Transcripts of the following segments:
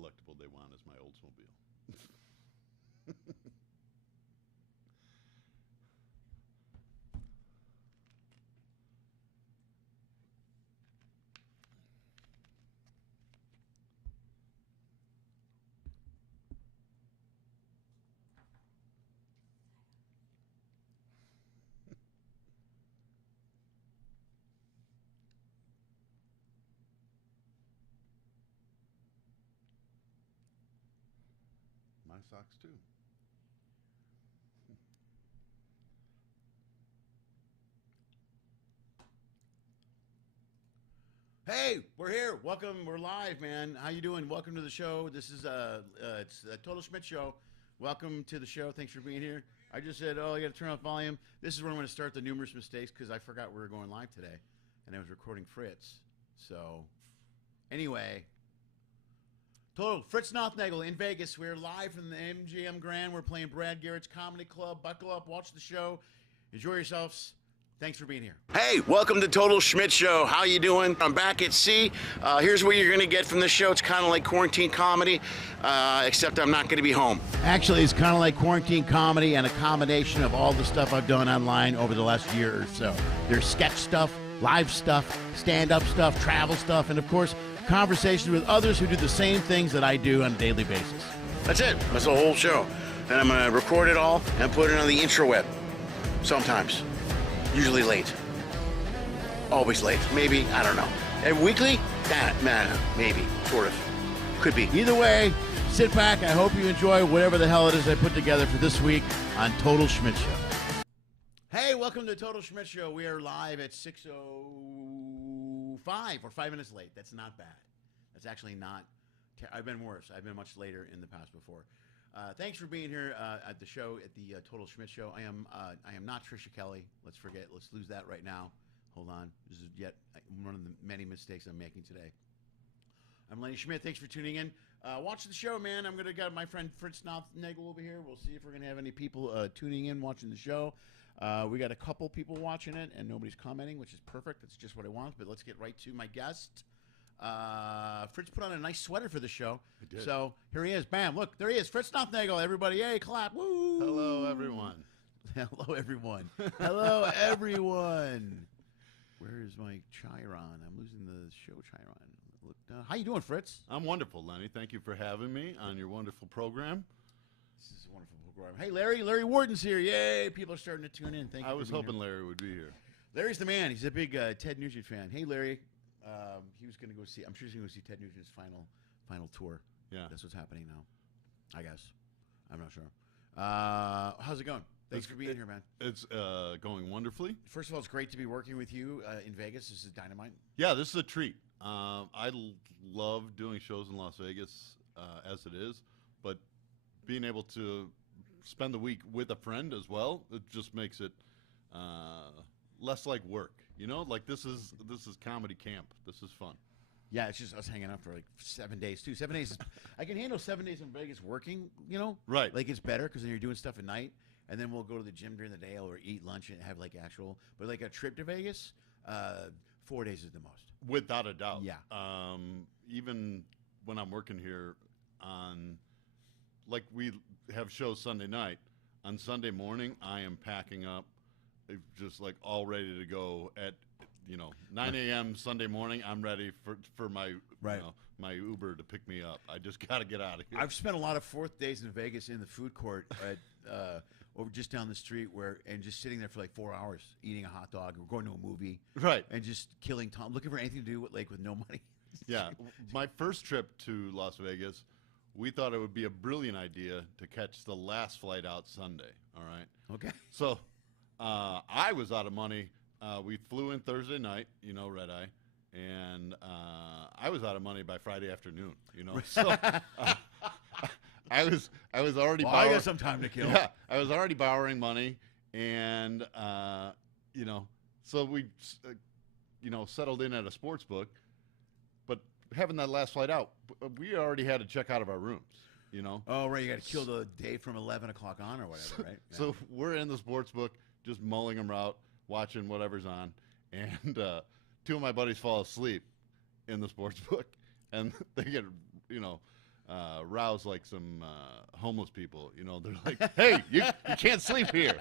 collectible they want is my Oldsmobile. My socks too. Hey, we're here. Welcome. We're live, man. How you doing? Welcome to the show. This is it's a Total Schmidt Show. Welcome to the show. Thanks for being here. I just said, oh, I got to turn off volume. This is where I'm going to start the numerous mistakes because I forgot we were going live today, and I was recording Fritz. So, anyway, Total Fritz Nothnagel in Vegas. We're live from the MGM Grand. We're playing Brad Garrett's Comedy Club. Buckle up, watch the show, enjoy yourselves. Thanks for being here. Hey, welcome to Total Schmidt Show. How you doing? I'm back at sea. Here's what you're going to get from the show. It's kind of like quarantine comedy, except I'm not going to be home. Actually, it's kind of like quarantine comedy and a combination of all the stuff I've done online over the last year or so. There's sketch stuff, live stuff, stand-up stuff, travel stuff, and of course, conversations with others who do the same things that I do on a daily basis. That's it. That's the whole show. And I'm going to record it all and put it on the intraweb. Sometimes. Usually late. Always late. Maybe. I don't know. And weekly? Maybe. Sort of. Could be. Either way, sit back. I hope you enjoy whatever the hell it is I put together for this week on Total Schmidt Show. Hey, welcome to Total Schmidt Show. We are live at 6:05. We're 5 minutes late. That's not bad. That's actually not... I've been worse. I've been much later in the past before. Thanks for being here at the show, at the Total Schmidt Show. I am not Trisha Kelly. Let's lose that right now. Hold on. This is yet one of the many mistakes I'm making today. I'm Lenny Schmidt. Thanks for tuning in. Watch the show, man. I'm going to get my friend Fritz Nothnagel over here. We'll see if we're going to have any people tuning in, watching the show. We got a couple people watching it, and nobody's commenting, which is perfect. That's just what I want. But let's get right to my guest. Fritz put on a nice sweater for the show. I did. So here he is. Bam. Look, there he is. Fritz Nothnagel. Everybody, hey, clap. Woo. Hello, everyone. Hello, everyone. Hello, everyone. Where is my Chiron? I'm losing the show Chiron. Look, how you doing, Fritz? I'm wonderful, Lenny. Thank you for having me on your wonderful program. This is a wonderful program. Hey, Larry. Larry Warden's here. Yay. People are starting to tune in. Thank you. I was hoping Larry would be here. Larry's the man. He's a big Ted Nugent fan. Hey, Larry. He was going to go see. I'm sure he's going to go see Ted Nugent's final tour. Yeah, that's what's happening now. I guess. I'm not sure. How's it going? Thanks for being here, man. It's going wonderfully. First of all, it's great to be working with you in Vegas. This is dynamite. Yeah, this is a treat. I love doing shows in Las Vegas as it is, but being able to spend the week with a friend as well, it just makes it less like work. You know, like this is comedy camp. This is fun. Yeah, it's just us hanging out for like 7 days too. 7 days. I can handle 7 days in Vegas working. You know, right? Like it's better because then you're doing stuff at night, and then we'll go to the gym during the day or eat lunch and have like actual. But like a trip to Vegas, 4 days is the most. Without a doubt. Yeah. Even when I'm working here on, like we have shows Sunday night. On Sunday morning, I am packing up. Just like all ready to go at 9 a.m. Sunday morning. I'm ready for my my Uber to pick me up. I just got to get out of here. I've spent a lot of fourth days in Vegas in the food court at over just down the street and just sitting there for like 4 hours eating a hot dog or going to a movie, right? And just killing time, looking for anything to do with no money. Yeah, my first trip to Las Vegas, we thought it would be a brilliant idea to catch the last flight out Sunday. All right. Okay. So. I was out of money. We flew in Thursday night, red eye, and I was out of money by Friday afternoon. So I was already. Well, I got some time to kill. Yeah, I was already borrowing money, and so we, settled in at a sports book, but having that last flight out, we already had to check out of our rooms. Oh, right. You got to kill the day from 11 o'clock on or whatever, right? Yeah. So we're in the sports book, just mulling them out, watching whatever's on, and two of my buddies fall asleep in the sports book, and they get, rouse like some homeless people. You know, they're like, "Hey, you can't sleep here."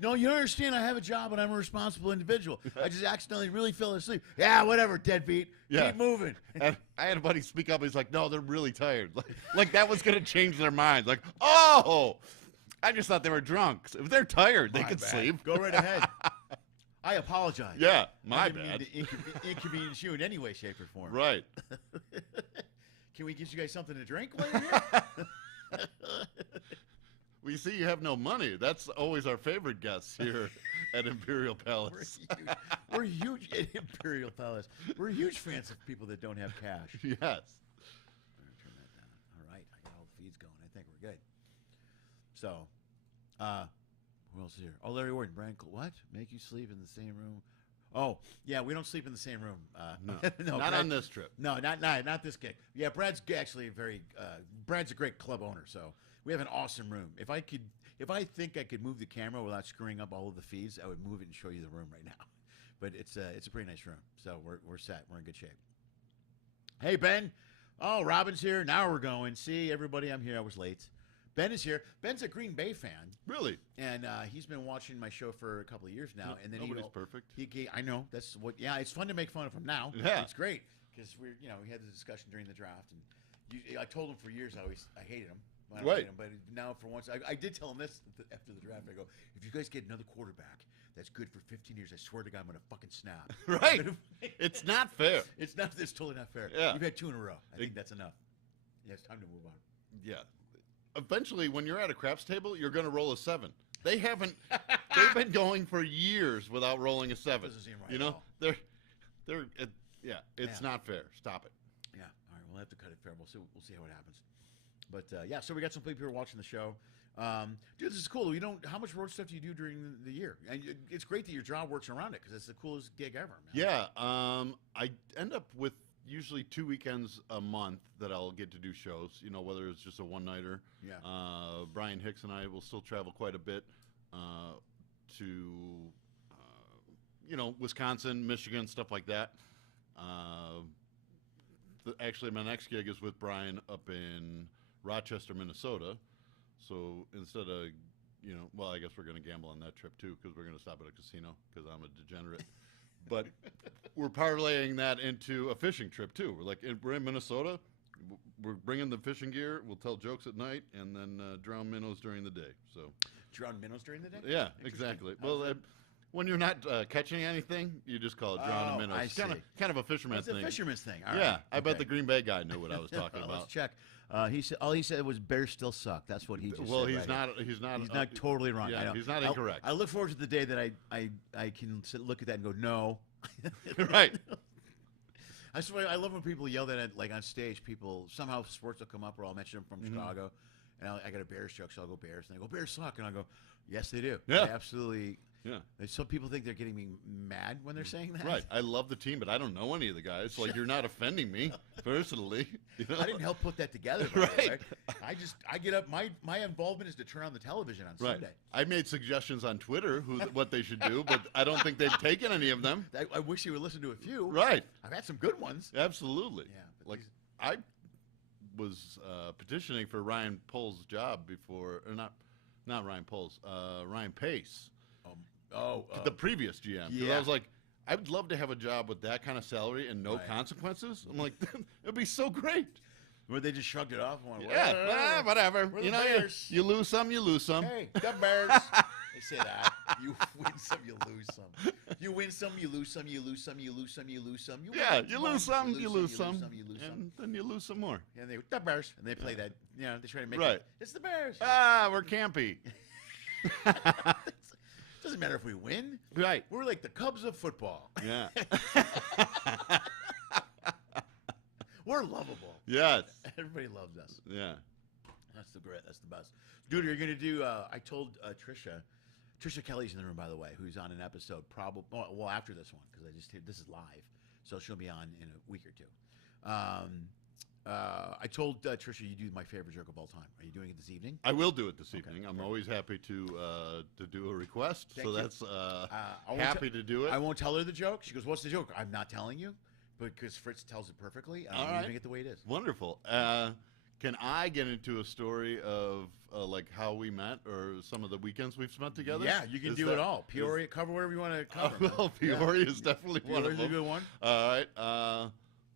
No, you don't understand. I have a job and I'm a responsible individual. I just accidentally really fell asleep. Yeah, whatever, deadbeat. Yeah. Keep moving. And I had a buddy speak up. He's like, "No, they're really tired." Like that was gonna change their minds. Like, oh, I just thought they were drunk. If they're tired, they My could bad. sleep. Go right ahead. I apologize. Yeah, I my didn't bad. mean to inconvenience you in any way, shape, or form. Right. Can we get you guys something to drink while you're here? Well, you see, you have no money. That's always our favorite guests here at Imperial Palace. We're huge at Imperial Palace. We're huge fans of people that don't have cash. Yes. I'm gonna turn that down. All right, I got all the feeds going. I think we're good. So, who else is here? Oh, Larry Warden, Brian. What? Make you sleep in the same room? Oh, yeah, we don't sleep in the same room. No, no, not Brad, on this trip. No, not this gig. Yeah, Brad's actually very. Brad's a great club owner, so we have an awesome room. If I think I could move the camera without screwing up all of the feeds, I would move it and show you the room right now. But it's a pretty nice room, so we're set. We're in good shape. Hey Ben, oh Robin's here. Now we're going. See everybody, I'm here. I was late. Ben is here. Ben's a Green Bay fan. Really? And he's been watching my show for a couple of years now. And then Nobody's perfect. I know that's what. Yeah, it's fun to make fun of him now. Yeah, it's great because we had the discussion during the draft, and I told him for years I hated him. I don't hate him, but now for once I did tell him this after the draft. I go, if you guys get another quarterback that's good for 15 years, I swear to God, I'm gonna fucking snap. Right? It's not fair. It's not. It's totally not fair. Yeah. You've had 2 in a row. I think that's enough. Yeah, it's time to move on. Yeah. Eventually, when you're at a craps table, you're going to roll a 7. They haven't. They've been going for years without rolling a 7. Doesn't seem right You at know, all. it's not fair. Stop it. Yeah. All right. We'll have to cut it fair. We'll see how it happens. But yeah, so we got some people here watching the show. Dude, this is cool. How much road stuff do you do during the year? And it's great that your job works around it because it's the coolest gig ever, man. Yeah. I end up with usually 2 weekends a month that I'll get to do shows. You know, whether it's just a one-nighter. Yeah. Brian Hicks and I will still travel quite a bit to, Wisconsin, Michigan, stuff like that. Actually, my next gig is with Brian up in Rochester, Minnesota. So instead of, I guess we're going to gamble on that trip too because we're going to stop at a casino because I'm a degenerate. But we're parlaying that into a fishing trip too. We're in Minnesota. We're bringing the fishing gear. We'll tell jokes at night and then drown minnows during the day. So drown minnows during the day? Yeah, exactly. Well, when you're not catching anything, you just call it drowning minnows. It's kind of a fisherman's thing. It's a fisherman's thing. All yeah, right. I bet the Green Bay guy knew what I was talking about. Let's check. He said all he said was bears still suck. That's what he just said. Well, he's right not. He's not. He's not totally wrong. Yeah, he's not incorrect. I look forward to the day that I can look at that and go no. Right. I swear, I love when people yell that like on stage. People somehow sports will come up, or I'll mention them from Chicago, and I got a Bears joke, so I'll go Bears, and they go Bears suck, and I go, yes, they do. Yeah, they absolutely. Yeah. Some people think they're getting me mad when they're saying that. Right. I love the team, but I don't know any of the guys. Like you're not offending me personally. You know? I didn't help put that together. Right. I get up. My involvement is to turn on the television on Sunday. I made suggestions on Twitter what they should do, but I don't think they've taken any of them. I wish you would listen to a few. Right. I've had some good ones. Absolutely. Yeah. Like I was petitioning for Ryan Pohl's job before, or not Ryan Pohl's, Ryan Pace. The previous GM. Yeah. I was like, I would love to have a job with that kind of salary and no consequences. I'm like, it'd be so great. Where they just shrugged it off. And went, Whatever. We're the Bears. You lose some, you lose some. Hey, the Bears. They say that. You win some, you lose some. You win some, you lose some, you lose some, you lose some, you lose some. You lose some, you lose some. And then you lose some more. And they the Bears. And they play that, they try to make it. It's the Bears. We're campy. Doesn't matter if we win. Right. We're like the Cubs of football. Yeah. We're lovable. Yes. Everybody loves us. Yeah. That's the best. Dude, you're going to do, I told Trisha Kelly's in the room, by the way, who's on an episode probably, well, after this one, because this is live. So she'll be on in a week or two. I told Trisha you do my favorite joke of all time. Are you doing it this evening? I will do it this evening. I'm always happy to do a request. Thank you. That's happy to do it. I won't tell her the joke. She goes, "What's the joke?" I'm not telling you because Fritz tells it perfectly. All I'm right. leaving it the way it is. Wonderful. Can I get into a story of like how we met or some of the weekends we've spent together? Yeah, you can do it all. Peoria, cover whatever you want to cover. Well, Peoria is definitely one of Peoria's them. a good one. All right.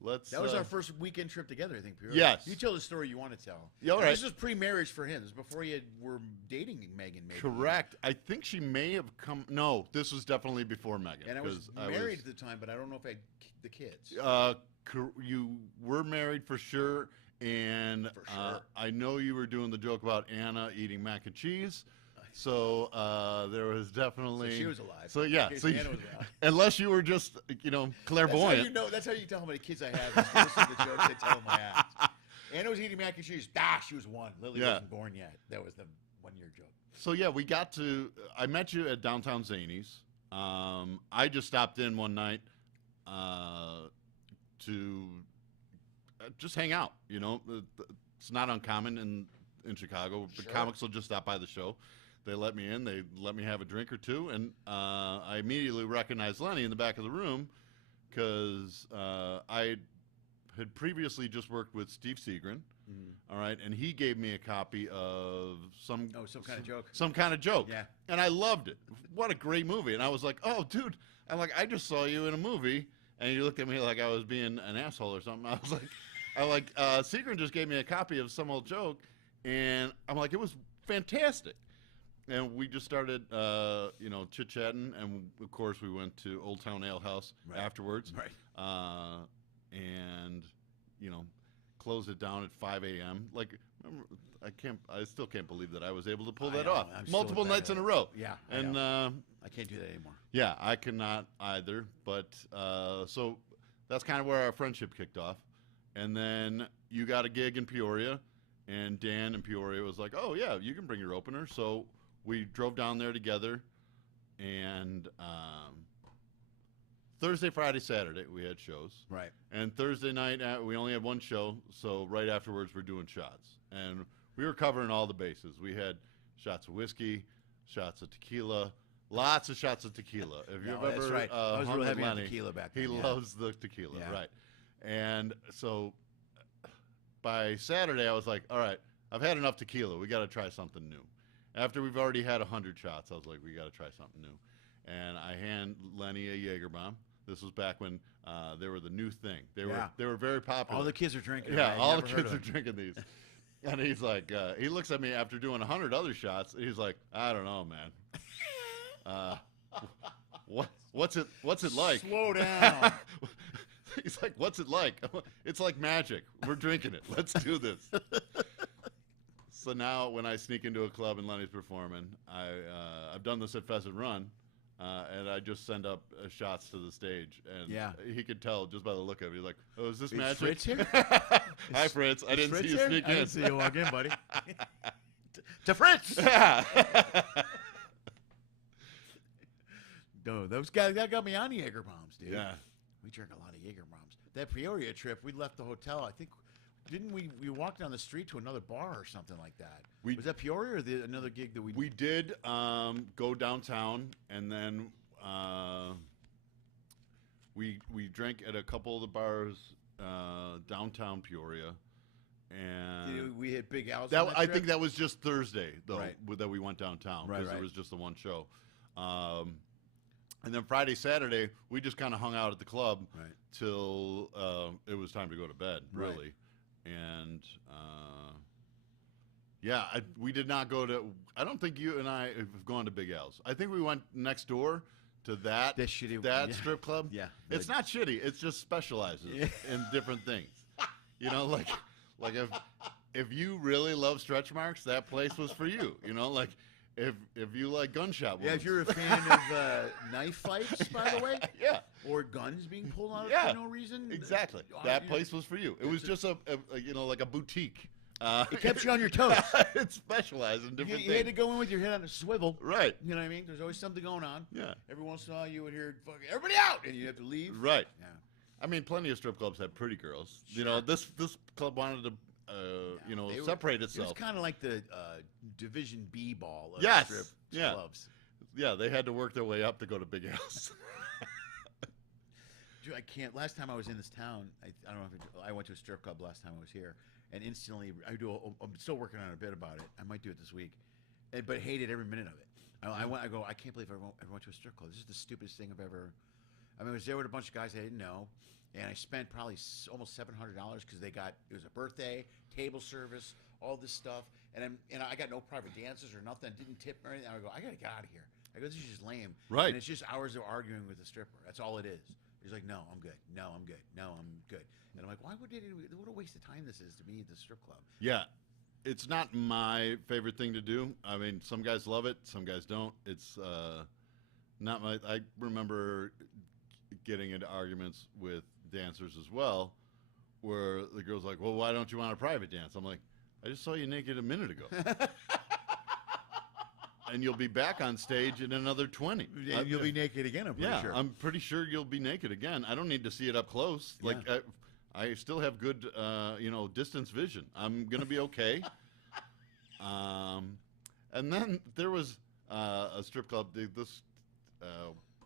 Let's. That was our first weekend trip together, I think. Peoria. Yes. You tell the story you want to tell. Yeah, all right. This was pre-marriage for him. This was before you were dating Megan, maybe. Correct. I think she may have come. No, this was definitely before Megan. And I was married at the time, but I don't know if I had the kids. You were married for sure. And For sure. I know you were doing the joke about Anna eating mac and cheese. So there was definitely. So she was alive. So yeah. Okay, So Anna was alive. unless you were just clairvoyant. That's how you tell how many kids I have. Is listen to the jokes I tell them I have. Anna was eating mac and cheese. She was one. Lily wasn't born yet. That was the 1-year joke. So yeah, we got to. I met you at downtown Zany's. I just stopped in one night to just hang out. It's not uncommon in Chicago. The Sure. comics will just stop by the show. They let me in. They let me have a drink or two, and I immediately recognized Lenny in the back of the room because I had previously just worked with Steve Seagren. All right, and he gave me a copy of some kind of joke. Some kind of joke. Yeah. And I loved it. What a great movie. And I was like, oh, dude. I'm like, I just saw you in a movie. And you looked at me like I was being an asshole or something. I was like, Seagren just gave me a copy of some old joke. And I'm like, it was fantastic. And we just started, chit-chatting. And, of course, we went to Old Town Ale House afterwards. Right. And, closed it down at 5 a.m. Like, remember, I still can't believe that I was able to pull that off multiple nights in a row. Yeah. And I can't do that anymore. yeah, I cannot either. But so that's kind of where our friendship kicked off. And then you got a gig in Peoria, and Dan in Peoria was like, "Oh yeah, you can bring your opener." So we drove down there together, and Thursday, Friday, Saturday we had shows. Right. And Thursday night we only had one show, so right afterwards we're doing shots, and we were covering all the bases. We had shots of whiskey, shots of tequila, lots of shots of tequila. If you've ever that's right. I was hung real with heavy on Lenny, tequila back he then. loves the tequila, Yeah. right? And so by Saturday I was like, all right, I've had enough tequila. We got to try something new. After we've already had 100 shots, I was like, we got to try something new. And I hand Lenny a Jaeger bomb. This was back when they were the new thing. They were very popular. All the kids are drinking. Yeah, right? all the Never heard kids of are them. drinking these. And he's like, he looks at me after doing 100 other shots. And he's like, I don't know, man. What's it like? Slow down. He's like, what's it like? It's like magic. We're drinking it. Let's do this. So now when I sneak into a club and Lenny's performing, I've done this at Pheasant Run, and I just send up shots to the stage. And he could tell just by the look of it. He's like, oh, is this magic? Fritz here? Hi, Fritz. I didn't see you sneak I in. didn't see you walk in, buddy. To Fritz! Yeah. No, those guys that got me on Jaeger bombs, dude. Yeah. We drank a lot of Jaeger bombs. That Peoria trip, we left the hotel. I think, didn't we walked down the street to another bar or something like that? Was that Peoria or another gig that we? We did go downtown, and then we drank at a couple of the bars downtown Peoria, and we hit Big Al's. I think that was just Thursday though Right. that we went downtown Right, because it was just the one show. And then Friday, Saturday, we just kind of hung out at the club till it was time to go to bed, really. And we did not go to. I don't think you and I have gone to Big Al's. I think we went next door to that strip club. Yeah, it's not shitty. It just specializes in different things. Like if you really love stretch marks, that place was for you. If you like gunshot wounds. Yeah, if you're a fan of knife fights, by the way. Yeah. Or guns being pulled out for no reason. Exactly. That place was for you. It was just like a boutique. It kept you on your toes. It specialized in different You things. had to go in with your head on a swivel. Right. You know what I mean? There's always something going on. Yeah. Every once in a while you would hear, fucking, everybody out! And you have to leave. Right. Yeah. I mean, plenty of strip clubs have pretty girls. Sure. This club wanted to, separate itself. It was kind of like the Division B ball of Yes. strip Yeah. clubs. Yeah, they had to work their way up to go to Big House. Dude, I can't. Last time I was in this town, I don't know if I went to a strip club last time I was here, and instantly I'm still working on a bit about it. I might do it this week, but hated every minute of it. I go, I can't believe I ever went to a strip club. This is the stupidest thing I've ever. I mean, I was there with a bunch of guys I didn't know, and I spent probably almost $700 because it was a birthday, table service, all this stuff, and I got no private dances or nothing. Didn't tip or anything. I go, I gotta get out of here. I go, this is just lame. Right. And it's just hours of arguing with the stripper. That's all it is. He's like, no, I'm good. No, I'm good. No, I'm good. And I'm like, what a waste of time this is to be at the strip club. Yeah. It's not my favorite thing to do. I mean, some guys love it, some guys don't. It's not my. I remember getting into arguments with dancers as well, where the girl's like, well, why don't you want a private dance? I'm like, I just saw you naked a minute ago. And you'll be back on stage in another 20. And you'll be naked again, I'm pretty sure. I'm pretty sure you'll be naked again. I don't need to see it up close. Yeah. Like, I still have good, distance vision. I'm going to be okay. And then there was a strip club, this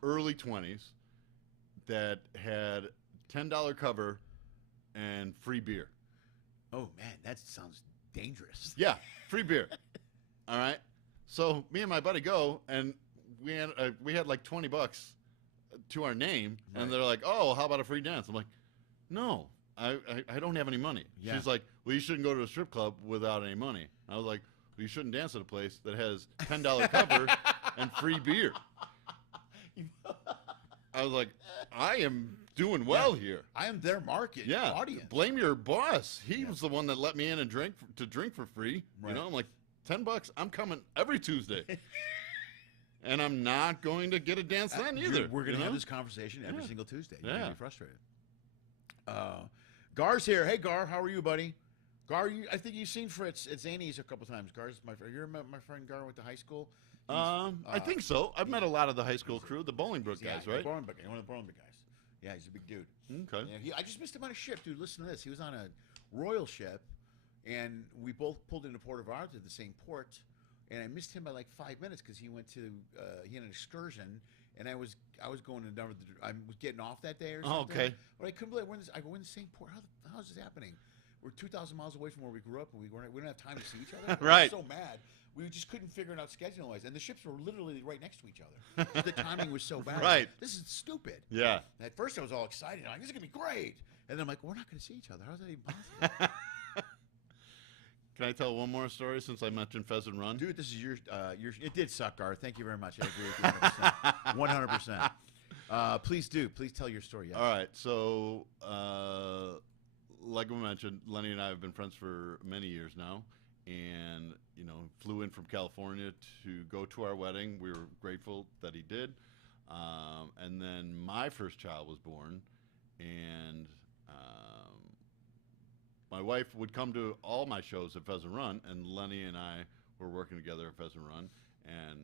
early 20s, that had $10 cover and free beer. Oh, man, that sounds dangerous. Yeah, free beer. All right. So me and my buddy go, and we had like $20 to our name, Right. and they're like, "Oh, how about a free dance?" I'm like, "No, I don't have any money." Yeah. She's like, "Well, you shouldn't go to a strip club without any money." I was like, "Well, you shouldn't dance at a place that has $10 cover and free beer." I was like, "I am doing well here." I am their market audience. Blame your boss. He was the one that let me in and drink for free. Right. You know, I'm like, $10. I'm coming every Tuesday, and I'm not going to get a dance then either. We're going to have this conversation every single Tuesday. You're going to Yeah. be frustrated. Gar's here. Hey, Gar, how are you, buddy? Gar, I think you've seen Fritz at Zany's a couple times. Gar's my friend. You remember my friend Gar went to high school? I think so. I've met a lot of the high school crew, the Bolingbrook guys, right? One of the Bolingbrook guys. Yeah, he's a big dude. Okay. Yeah, I just missed him on a ship, dude. Listen to this. He was on a royal ship, and we both pulled into Puerto Vallarta at the same port, and I missed him by like 5 minutes because he went to he had an excursion, and I was going to I was getting off that day or something. Oh, okay. But I couldn't believe we're in the same port. How is this happening? We're 2,000 miles away from where we grew up, and we don't have time to see each other. Right. I was so mad. We just couldn't figure it out schedule-wise, and the ships were literally right next to each other. The timing was so bad. Right. This is stupid. Yeah. At first, I was all excited. I'm like, this is going to be great. And then I'm like, we're not going to see each other. How's that even possible? Can I tell one more story since I mentioned Pheasant Run? Dude, this is your. It did suck, Gar. Thank you very much. I agree with you 100%. 100%. Please do. Please tell your story. Yes. All right. So, like we mentioned, Lenny and I have been friends for many years now, and flew in from California to go to our wedding. We were grateful that he did, and then my first child was born, and my wife would come to all my shows at Pheasant Run, and Lenny and I were working together at Pheasant Run, and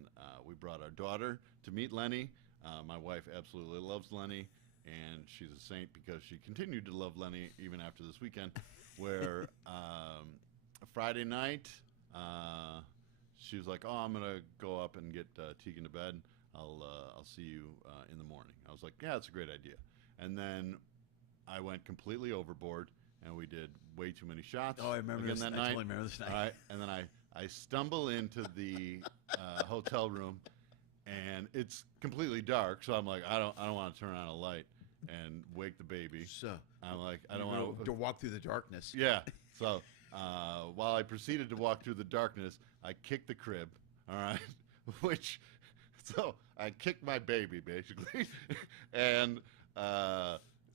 we brought our daughter to meet Lenny. My wife absolutely loves Lenny, and she's a saint because she continued to love Lenny even after this weekend, where Friday night, she was like, "Oh, I'm gonna go up and get Tegan to bed. I'll see you in the morning." I was like, "Yeah, that's a great idea." And then I went completely overboard, and we did way too many shots. Oh, I remember again this. that I night. totally remember this night. All right, and then I stumble into the hotel room, and it's completely dark. So I'm like, I don't want to turn on a light and wake the baby. So I'm like, I don't want to walk through the darkness. Yeah. So while I proceeded to walk through the darkness, I kicked the crib. All right, so I kicked my baby basically, and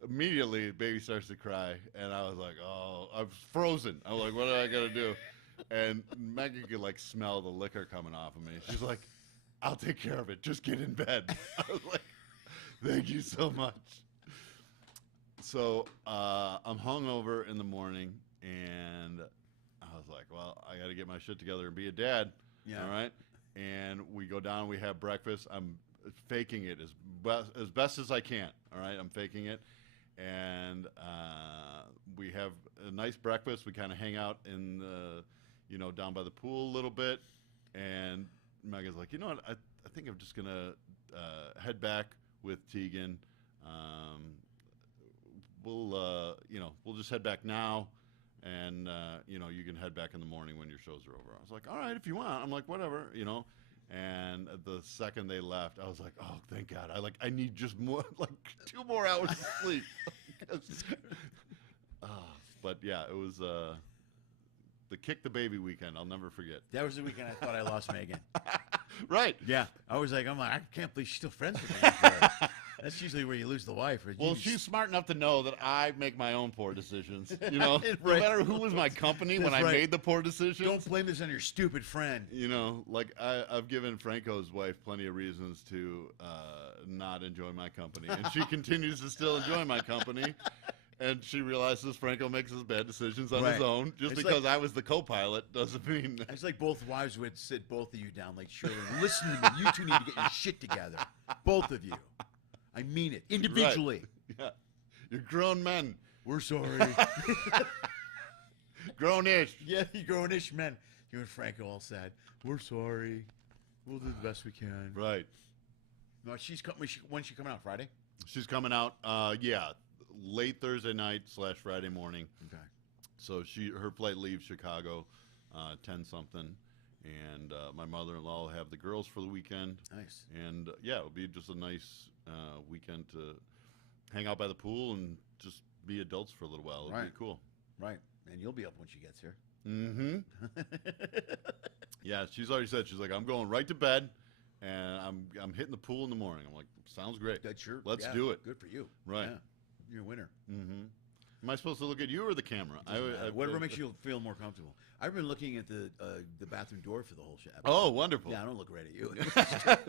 immediately the baby starts to cry, and I was like, oh, I was frozen. I was like, what do I gotta do? And Maggie could like smell the liquor coming off of me. She's like, I'll take care of it. Just get in bed. I was like, thank you so much. So I'm hungover in the morning, and I was like, well, I got to get my shit together and be a dad. Yeah. All right. And we go down, we have breakfast. I'm faking it as best as I can. All right. I'm faking it. And we have a nice breakfast. We kind of hang out in the, down by the pool a little bit. And Megan's like, you know what? I think I'm just going to head back with Tegan. we'll just head back now, and you can head back in the morning when your shows are over. I was like, all right, if you want. I'm like, whatever, And the second they left, I was like, oh, thank God. I need just more, like 2 more hours of sleep. But yeah, it was the kick the baby weekend. I'll never forget. That was the weekend I thought I lost Megan. Right. Yeah. I'm like, I can't believe she's still friends with me. That's usually where you lose the wife. Well, she's smart enough to know that I make my own poor decisions. No Right. matter who was my company when I made the poor decisions. Don't blame this on your stupid friend. I've given Franco's wife plenty of reasons to not enjoy my company, and she continues to still enjoy my company. And she realizes Franco makes his bad decisions on his own. Just because I was the co-pilot doesn't mean... It's like both wives would sit both of you down like, Shirley, listen to me. You two need to get your shit together. Both of you. I mean it. Individually. Right. Yeah. You're grown men. We're sorry. Grown-ish. Yeah, you grown-ish men. You and Franco all sad. We're sorry. We'll do the best we can. Right. No, when's she coming out? Friday? She's coming out, late Thursday night / Friday morning. Okay. So her flight leaves Chicago 10-something, and my mother-in-law will have the girls for the weekend. Nice. And it'll be just a nice weekend to hang out by the pool and just be adults for a little while. It'll be cool. Right. And you'll be up when she gets here. Mm-hmm. Yeah, she's already said, she's like, I'm going right to bed, and I'm hitting the pool in the morning. I'm like, sounds great. That's sure. Let's do it. Good for you. Right. Yeah. You're a winner. Mm-hmm. Am I supposed to look at you or the camera? Whatever makes you feel more comfortable. I've been looking at the bathroom door for the whole show. Oh, wonderful. Yeah, I don't look right at you.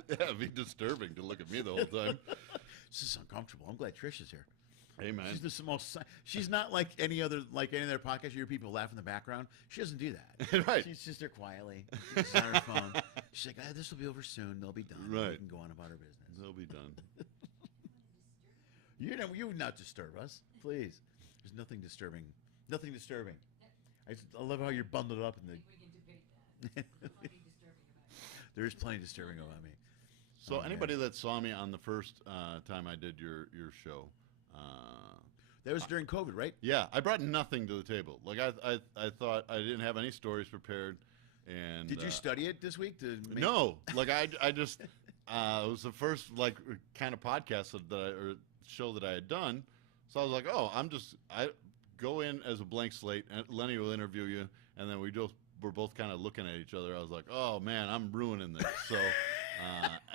Yeah, it'd be disturbing to look at me the whole time. This is uncomfortable. I'm glad Trish is here. Hey, man. She's not like any other podcast. You hear people laugh in the background. She doesn't do that. Right. She's just there quietly. She's on her phone. She's like, this will be over soon. They'll be done. Right. We can go on about our business. They'll be done. You would not disturb us, please. There's nothing disturbing. Nothing disturbing. I love how you're bundled up in the. We can debate that. There is plenty disturbing about me. So anybody that saw me on the first time I did your show, that was during COVID, right? Yeah, I brought nothing to the table. Like I thought I didn't have any stories prepared. And did you study it this week? No, like I just it was the first kind of podcast or show that I had done. So I was like, oh, I go in as a blank slate, and Lenny will interview you, and then we're both kind of looking at each other. I was like, oh man, I'm ruining this. So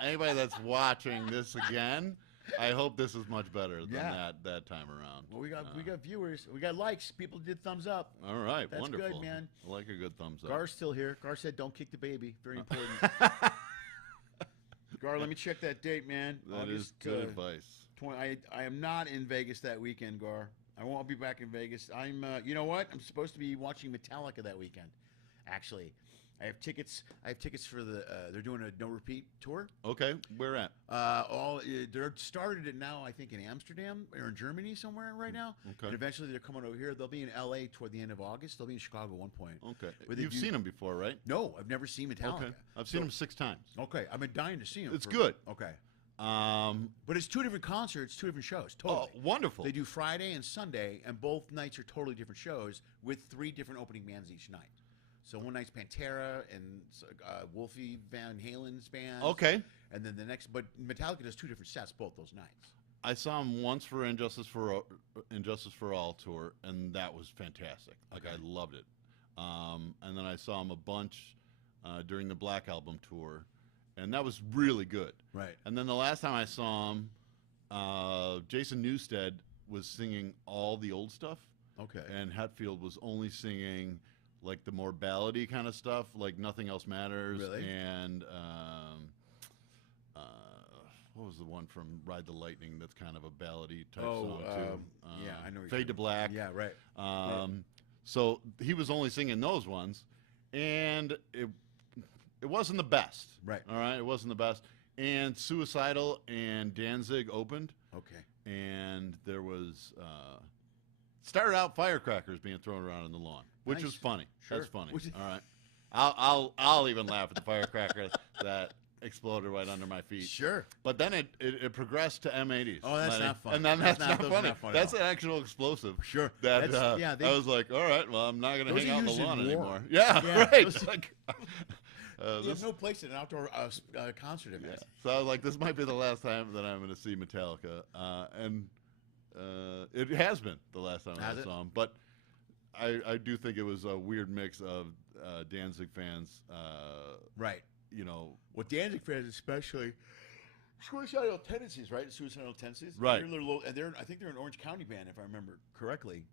anybody that's watching this again, I hope this is much better than that time around. Well, we got viewers, we got likes. People did thumbs up. All right, that's wonderful. Good, man. I like a good thumbs up. Gar's still here. Gar said, "Don't kick the baby." Very important. Gar, let me check that date, man. That is good advice. I am not in Vegas that weekend, Gar. I won't be back in Vegas. I'm. You know what? I'm supposed to be watching Metallica that weekend. Actually, I have tickets. For the. They're doing a no repeat tour. Okay, where at? They're started it now. I think in Amsterdam or in Germany somewhere right now. Okay. And eventually they're coming over here. They'll be in L.A. toward the end of August. They'll be in Chicago at one point. Okay. You've seen them before, right? No, I've never seen Metallica. Okay. I've seen them 6 times. Okay, I've been dying to see them. It's good. Okay. But it's 2 different concerts, 2 different shows. Totally. Oh, wonderful. They do Friday and Sunday, and both nights are totally different shows with 3 different opening bands each night. So one night's Pantera and Wolfie Van Halen's band. Okay. And then the next, but Metallica does 2 different sets both those nights. I saw them once for Injustice for All tour, and that was fantastic. Like, I loved it. And then I saw them a bunch during the Black Album tour, and that was really good. Right. And then the last time I saw him, Jason Newsted was singing all the old stuff. Okay. And Hetfield was only singing like the more ballady kind of stuff, like Nothing Else Matters. Really? And what was the one from Ride the Lightning that's kind of a ballady type song too? Yeah, I know. Fade to Black. Yeah, right. So he was only singing those ones, and it wasn't the best. Right. All right, it wasn't the best. And Suicidal and Danzig opened. Okay. And there was started out firecrackers being thrown around on the lawn, which was funny. Sure. That's funny. All right. I'll even laugh at the firecracker that exploded right under my feet. Sure. But then it progressed to M80s. Oh, that's not fun. And then That's that's not- not those are funny. not fun at That's all. an actual explosive. Sure. That That's- yeah, they- I was like, all right, well, I'm not going to Those hang are out on the used in lawn war. anymore. Yeah, Yeah, right. those- Like, You this- have no place in an outdoor concert event. so I was like, this might be the last time that I'm going to see Metallica, and it has been the last time Has I it? saw him. But I do think it was a weird mix of Danzig fans, Right. you know, Well, Danzig fans especially. Suicidal tendencies, right? Suicidal tendencies, Right. And I think they're an Orange County band, if I remember correctly.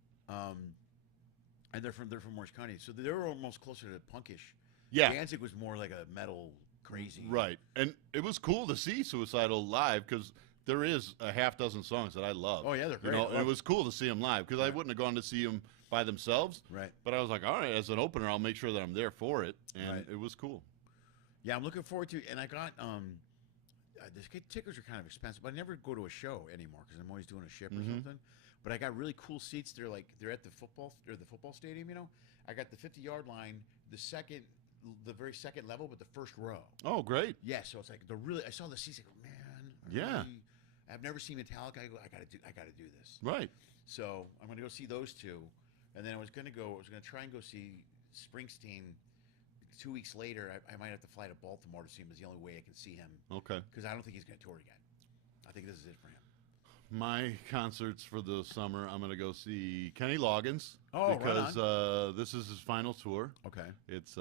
And they're from Orange County, so they were almost closer to punkish. yeah, Danzig was more like a metal crazy. right. And it was cool to see Suicidal live because there is a half dozen songs that I love. Oh yeah, they're great. You know, I and love it was cool to see them live because I Right. wouldn't have gone to see them by themselves. Right. But I was like, all right, as an opener, I'll make sure that I'm there for it, and Right. it was cool. Yeah, I'm looking forward to. And I got the tickets are kind of expensive, but I never go to a show anymore because I'm always doing a ship or Mhm. something. But I got really cool seats. They're at the football stadium. You know, I got the 50-yard line, the very second level, but the first row. Oh, great. Yeah, so it's like I saw the seats. I go, man. Yeah. I've never seen Metallica. I go, I gotta do this. Right. So I'm gonna go see those two, and then I was gonna try and go see Springsteen. 2 weeks later, I might have to fly to Baltimore to see him. It's the only way I can see him Okay. because I don't think he's gonna tour again. I think this is it for him. My concerts for the summer, I'm going to go see Kenny Loggins Oh, right because this is his final tour. Okay. It's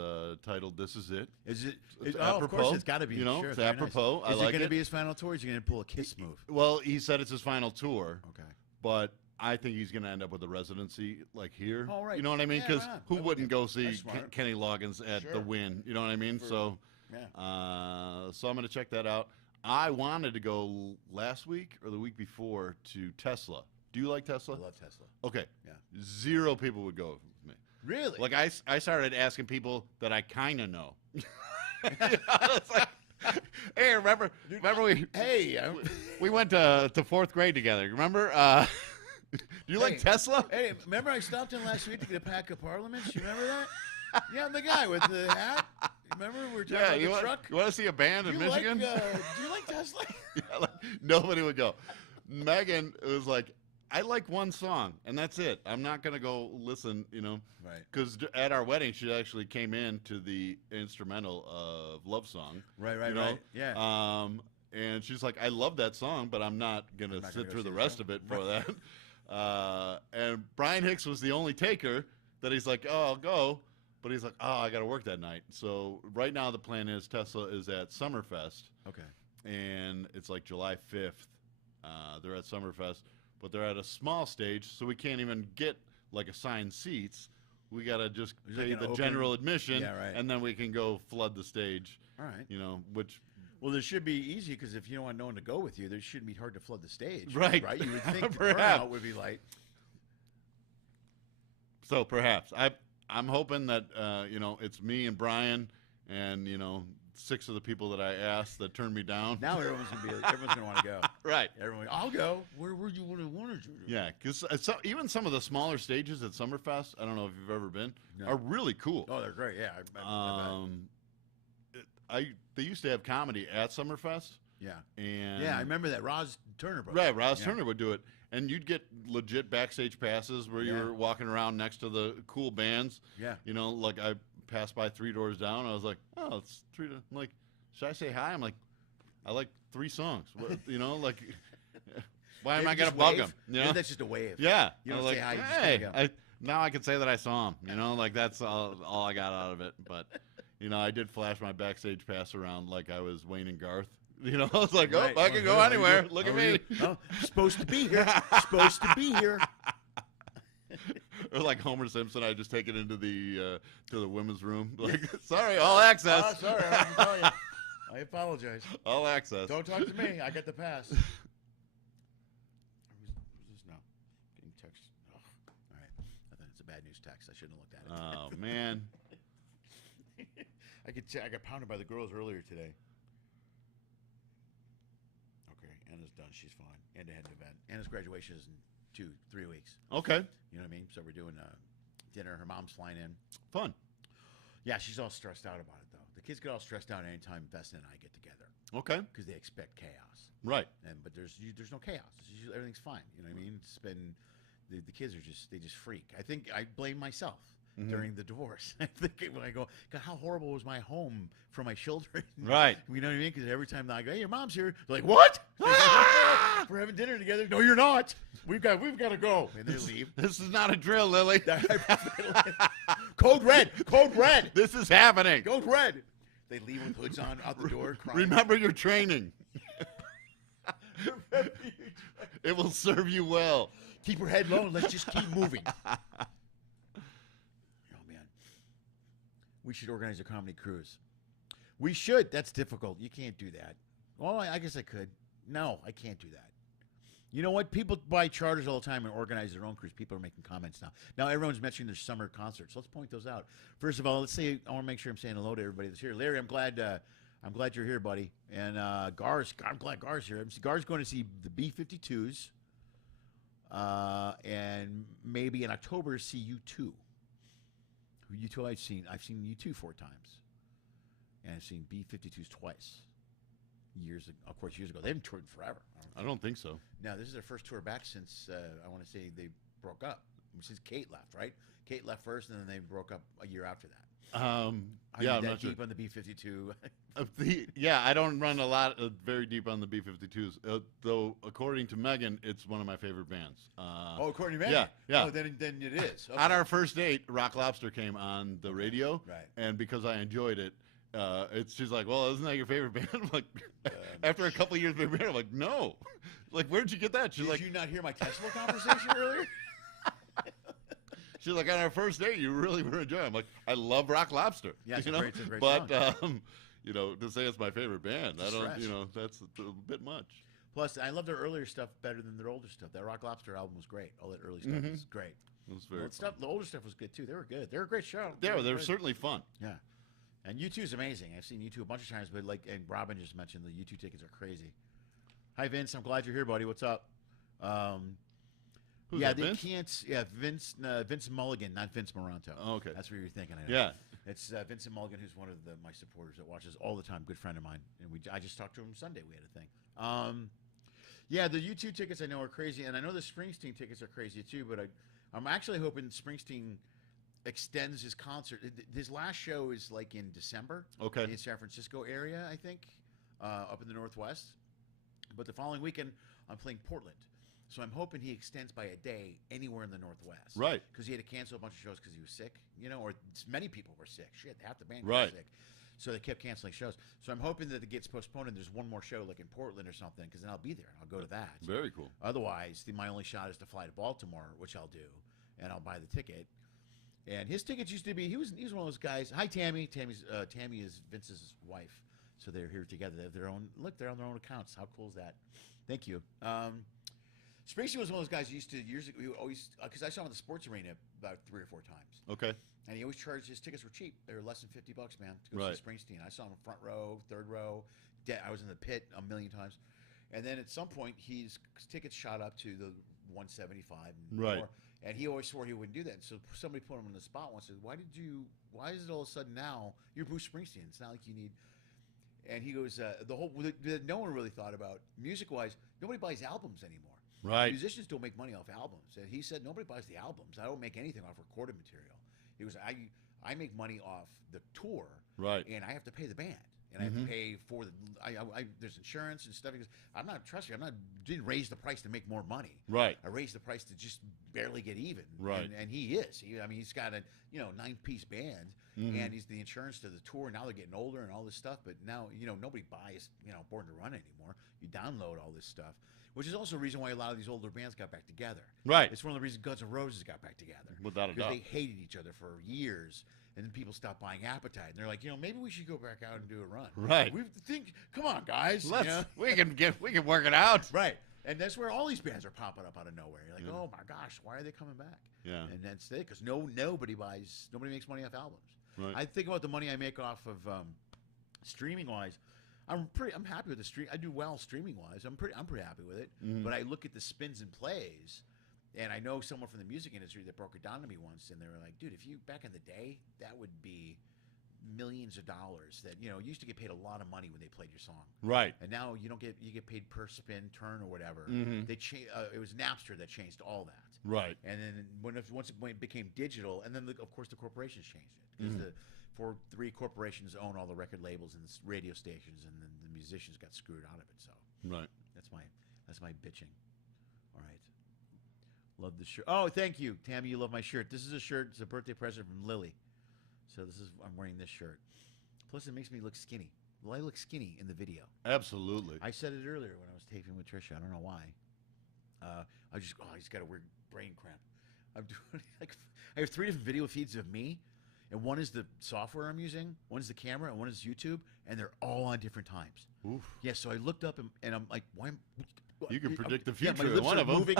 titled "This Is It." Is it? It's Of course, apropos, it's got to be. you know, sure, it's very nice. apropos. I Is like it going to it. be his final tour? Or is he going to pull a Kiss move? Well, he said it's his final tour, Okay. but I think he's going to end up with a residency like here. Oh, right. You know what I mean? Yeah, Because right on. who I like wouldn't it. go see That's smart. Kenny Loggins at Sure. the Win? You know what I mean? For- So, Yeah. so I'm going to check that out. I wanted to go last week or the week before to Tesla. Do you like Tesla? I love Tesla. Okay. Yeah. 0 people would go with me. Really? Like I started asking people that I kind of know. It's like, hey, remember we Hey, we went to 4th grade together. Remember? Do you like Hey. Tesla? hey, remember I stopped in last week to get a pack of Parliaments? You remember that? Yeah, I'm the guy with the hat. Remember we were talking Yeah, about you the want, truck? you want to see a band in Do you Michigan? do you like Tesla? Yeah, like, nobody would go. Megan was like, I like one song, and that's it. I'm not going to go listen, you know. Right. Because at our wedding, she actually came in to the instrumental of Love Song. Right, you know? right. Yeah. And she's like, I love that song, but I'm not going to not gonna sit go through see the the rest song. of it for that. And Brian Hicks was the only taker that he's like, oh, I'll go. But he's like, oh, I got to work that night. So right now the plan is Tesla is at Summerfest. Okay. And it's like July 5th. They're at Summerfest, but they're at a small stage, so we can't even get like assigned seats. We got to just Is it pay gonna the open? general admission, Yeah, right. and then we can go flood the stage, All right. you know, which, Well, this should be easy because if you don't want no one to go with you, there shouldn't be hard to flood the stage. Right. Right. You would think the Perhaps. turnout would be like. so perhaps. I'm hoping that, you know, it's me and Brian and, you know, 6 of the people that I asked that turned me down. Now everyone's gonna want to go. Right. Everyone, I'll go. Where would you wanted to? Yeah, because even some of the smaller stages at Summerfest, I don't know if you've ever been, No. are really cool. Oh, they're great. Yeah. I bet. They used to have comedy at Summerfest, Yeah. and Yeah, I remember that. Roz Turner. Broke right, it. Ross Yeah. Turner would do it, and you'd get legit backstage passes where you Yeah. were walking around next to the cool bands. Yeah. You know, like I passed by 3 doors down, I was like, oh, it's 3. I'm like, should I say hi? I'm like, I like 3 songs. What, you know, like, why am Maybe I gonna just bug wave. them? You Maybe know? that's just a wave. Yeah. You I don't was say like, hi, you just hey, kinda go. now I can say that I saw him. You know, like that's all I got out of it. But, you know, I did flash my backstage pass around like I was Wayne and Garth. You know, I was like, Right. oh, I can go How are you anywhere. doing? Look How at are me. you? Oh, supposed to be here. Supposed to be here. Or like Homer Simpson, I just take it into the to the women's room. Like, sorry, all access. Oh, sorry, I have to tell you. I apologize. All access. Don't talk to me. I got the pass. Who's this now? Getting text. Oh, all right. I thought it's a bad news text. I shouldn't have looked at it. Oh man. I got pounded by the girls earlier today. Okay, Anna's done. She's fine. Anna had an event. Anna's graduation is in 2-3 weeks. Okay. You know what I mean? So we're doing dinner. Her mom's flying in. Fun. Yeah, she's all stressed out about it though. The kids get all stressed out anytime Vesna and I get together Okay. because they expect chaos. Right. But there's no chaos. It's usually, everything's fine. You know what I mean? It's been the kids are they just freak. I think I blame myself during the divorce. I think when I go, God, how horrible was my home for my children? Right. You know what I mean? Because every time I go, hey, your mom's here. They're like, what? We're having dinner together. No, you're not. We've got to go. And they leave. This is not a drill, Lily. Code red. Code red. This is happening. Code red. They leave with hoods on out the door crying. Remember your training. It will serve you well. Keep her head low and let's just keep moving. Oh, man. We should organize a comedy cruise. We should. That's difficult. You can't do that. Well, I guess I could. No, I can't do that. You know what? People buy charters all the time and organize their own cruise. People are making comments now. Now everyone's mentioning their summer concerts. Let's point those out. First of all, let's say I want to make sure I'm saying hello to everybody that's here. Larry, I'm glad you're here, buddy. And Gar's, I'm glad Gar's here. Gar's going to see the B-52s, and maybe in October see U2. U2 I've seen U2 4 times, and I've seen B-52s twice. Years ago. They haven't toured forever. I don't think so. No, this is their first tour back since I want to say they broke up. Since Kate left, right? Kate left first, and then they broke up a year after that. Yeah, I'm that not deep sure. on the B-52. Yeah, I don't run a lot very deep on the B-52s. Though, according to Megan, it's one of my favorite bands. According to Megan? Yeah. Oh, then it is. Okay. On our first date, Rock Lobster came on the radio. Right. And because I enjoyed it, she's like, well, isn't that your favorite band? I'm like, after a couple of years being married, I'm like, no. Like, where'd you get that? She's like, Did you not hear my Tesla conversation earlier? She's like, on our first date, you really were enjoying it. I'm like, I love Rock Lobster. Yeah, it's a great but, song. To say it's my favorite band, It's a stretch. that's a bit much. Plus, I love their earlier stuff better than their older stuff. That Rock Lobster album was great. All that early stuff was great. It was very The older stuff was good, too. They were good. They were a great show. They were good. certainly fun. Yeah. And U2 is amazing. I've seen U2 a bunch of times, but and Robin just mentioned the U2 tickets are crazy. Hi, Vince. I'm glad you're here, buddy. What's up? Who's yeah, that, they Vince? can't. Yeah, Vince Mulligan, not Vince Moranto. Oh, okay. That's what you're thinking. I know. Yeah. It's Vincent Mulligan, who's one of my supporters that watches all the time. Good friend of mine, and I just talked to him Sunday. We had a thing. Yeah, the U2 tickets I know are crazy, and I know the Springsteen tickets are crazy too. But I'm actually hoping Springsteen extends his concert. His last show is like in December. Okay. In San Francisco area, I think, up in the Northwest. But the following weekend, I'm playing Portland. So I'm hoping he extends by a day anywhere in the Northwest. Right. Because he had to cancel a bunch of shows because he was sick, or many people were sick. Shit, half the band Right. was sick. So they kept canceling shows. So I'm hoping that it gets postponed and there's one more show like in Portland or something, because then I'll be there and I'll go to that. Very cool. Otherwise, my only shot is to fly to Baltimore, which I'll do, and I'll buy the ticket. And his tickets used to be, he was one of those guys. Hi, Tammy. Tammy is Vince's wife. So they're here together. They have their own, they're on their own accounts. How cool is that? Thank you. Springsteen was one of those guys who used to, years ago, because I saw him at the sports arena about 3 or 4 times. Okay. And he always charged, his tickets were cheap. They were less than $50, man, to go Right. see Springsteen. I saw him front row, third row. I was in the pit a million times. And then at some point, his tickets shot up to the 175 and Right. more. And he always swore he wouldn't do that. And so somebody put him on the spot once and said, why is it all of a sudden now, you're Bruce Springsteen. It's not like you need... And he goes, no one really thought about, music-wise, nobody buys albums anymore. Right. Musicians don't make money off albums. And he said, nobody buys the albums. I don't make anything off recorded material. He goes, I make money off the tour. Right. And I have to pay the band. And I have to pay for there's insurance and stuff. He goes, didn't raise the price to make more money. Right. I raised the price to just barely get even. Right. And he is. He's got a 9-piece band, and he's the insurance to the tour. Now they're getting older and all this stuff. But now nobody buys Born to Run anymore. You download all this stuff, which is also a reason why a lot of these older bands got back together. Right. It's one of the reasons Guns N' Roses got back together. Without a because doubt. they hated each other for years. And then people stopped buying Appetite, and they're like, maybe we should go back out and do a run. Right. Come on, guys. We can work it out. Right. And that's where all these bands are popping up out of nowhere. You're like, oh my gosh, why are they coming back? Yeah. And that's it, because nobody makes money off albums. Right. I think about the money I make off of streaming wise. I'm happy with the stream. I do well streaming wise. I'm pretty happy with it. But I look at the spins and plays. And I know someone from the music industry that broke it down to me once, and they were like, dude, if you, back in the day, that would be millions of dollars that, you used to get paid a lot of money when they played your song. Right. And now you get paid per spin, turn, or whatever. Mhm. It was Napster that changed all that. Right. And then once it became digital, and then of course the corporations changed it because the three corporations own all the record labels and the radio stations, and then the musicians got screwed out of it. So Right. that's my bitching. All right. Love the shirt. Oh, thank you, Tammy. You love my shirt. This is a shirt. It's a birthday present from Lily. So I'm wearing this shirt. Plus, it makes me look skinny. Well, I look skinny in the video. Absolutely. I said it earlier when I was taping with Trisha. I don't know why. I just got a weird brain cramp. I'm doing I have 3 different video feeds of me, and one is the software I'm using, one is the camera, and one is YouTube, and they're all on different times. Oof. Yeah, so I looked up and I'm like, why? You can predict the Yeah, future. my lips one are of them. moving.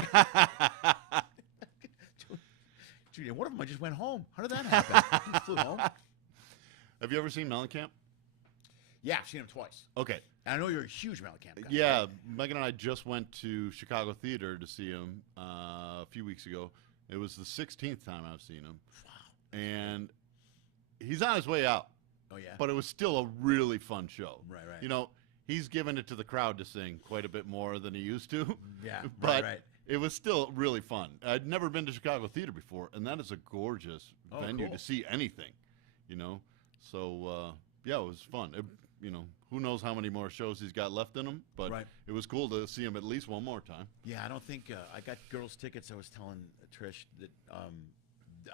Dude, and one of them I just went home. How did that happen? You flew home? Have you ever seen Mellencamp? Yeah, I've seen him twice. Okay. And I know you're a huge Mellencamp guy. Yeah, Megan and I just went to Chicago Theater to see him a few weeks ago. It was the 16th time I've seen him. Wow. And he's on his way out. Oh, yeah? But it was still a really fun show. Right. You know, he's given it to the crowd to sing quite a bit more than he used to. Yeah, but right. it was still really fun. I'd never been to Chicago Theater before, and that is a gorgeous venue cool. to see anything, you know. So, yeah, it was fun. Who knows how many more shows he's got left in him, but Right. it was cool to see him at least one more time. Yeah, I don't think I got girls' tickets. I was telling Trish that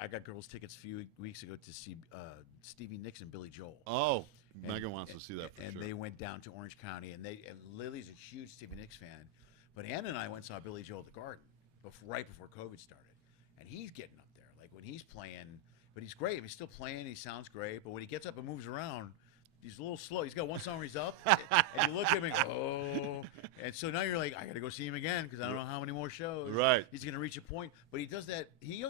I got girls' tickets a few weeks ago to see Stevie Nicks and Billy Joel. Oh, Megan wants to see that for and sure. they went down to Orange County, and Lily's a huge Stevie Nicks fan, but Ann and I went and saw Billy Joel at the Garden right before COVID started, and he's getting up there, like when he's playing, but he's great. He's still playing. He sounds great, but when he gets up and moves around, he's a little slow. He's got one song where he's up, and you look at him and go, oh. And so now you're like, I got to go see him again because I don't know how many more shows. Right. He's going to reach a point. But he does that. He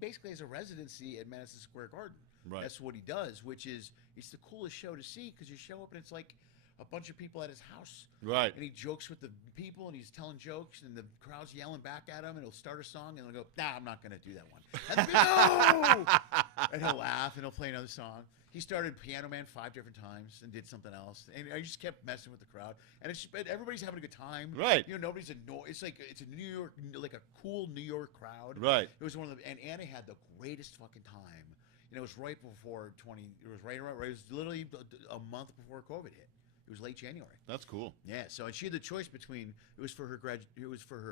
basically has a residency at Madison Square Garden. Right. That's what he does, which is it's the coolest show to see because you show up and it's like a bunch of people at his house. Right. And he jokes with the people and he's telling jokes and the crowd's yelling back at him and he'll start a song and he'll go, nah, I'm not going to do that one. And, no! And he'll laugh and he'll play another song. He started Piano Man 5 different times and did something else. And I just kept messing with the crowd. And everybody's having a good time. Right. Nobody's annoyed. It's like it's a New York, like a cool New York crowd. Right. It was one of the, and Anna had the greatest fucking time. And it was right before it was right around, it was literally a month before COVID hit. It was late January. That's cool. Yeah, so and she had the choice between it was for her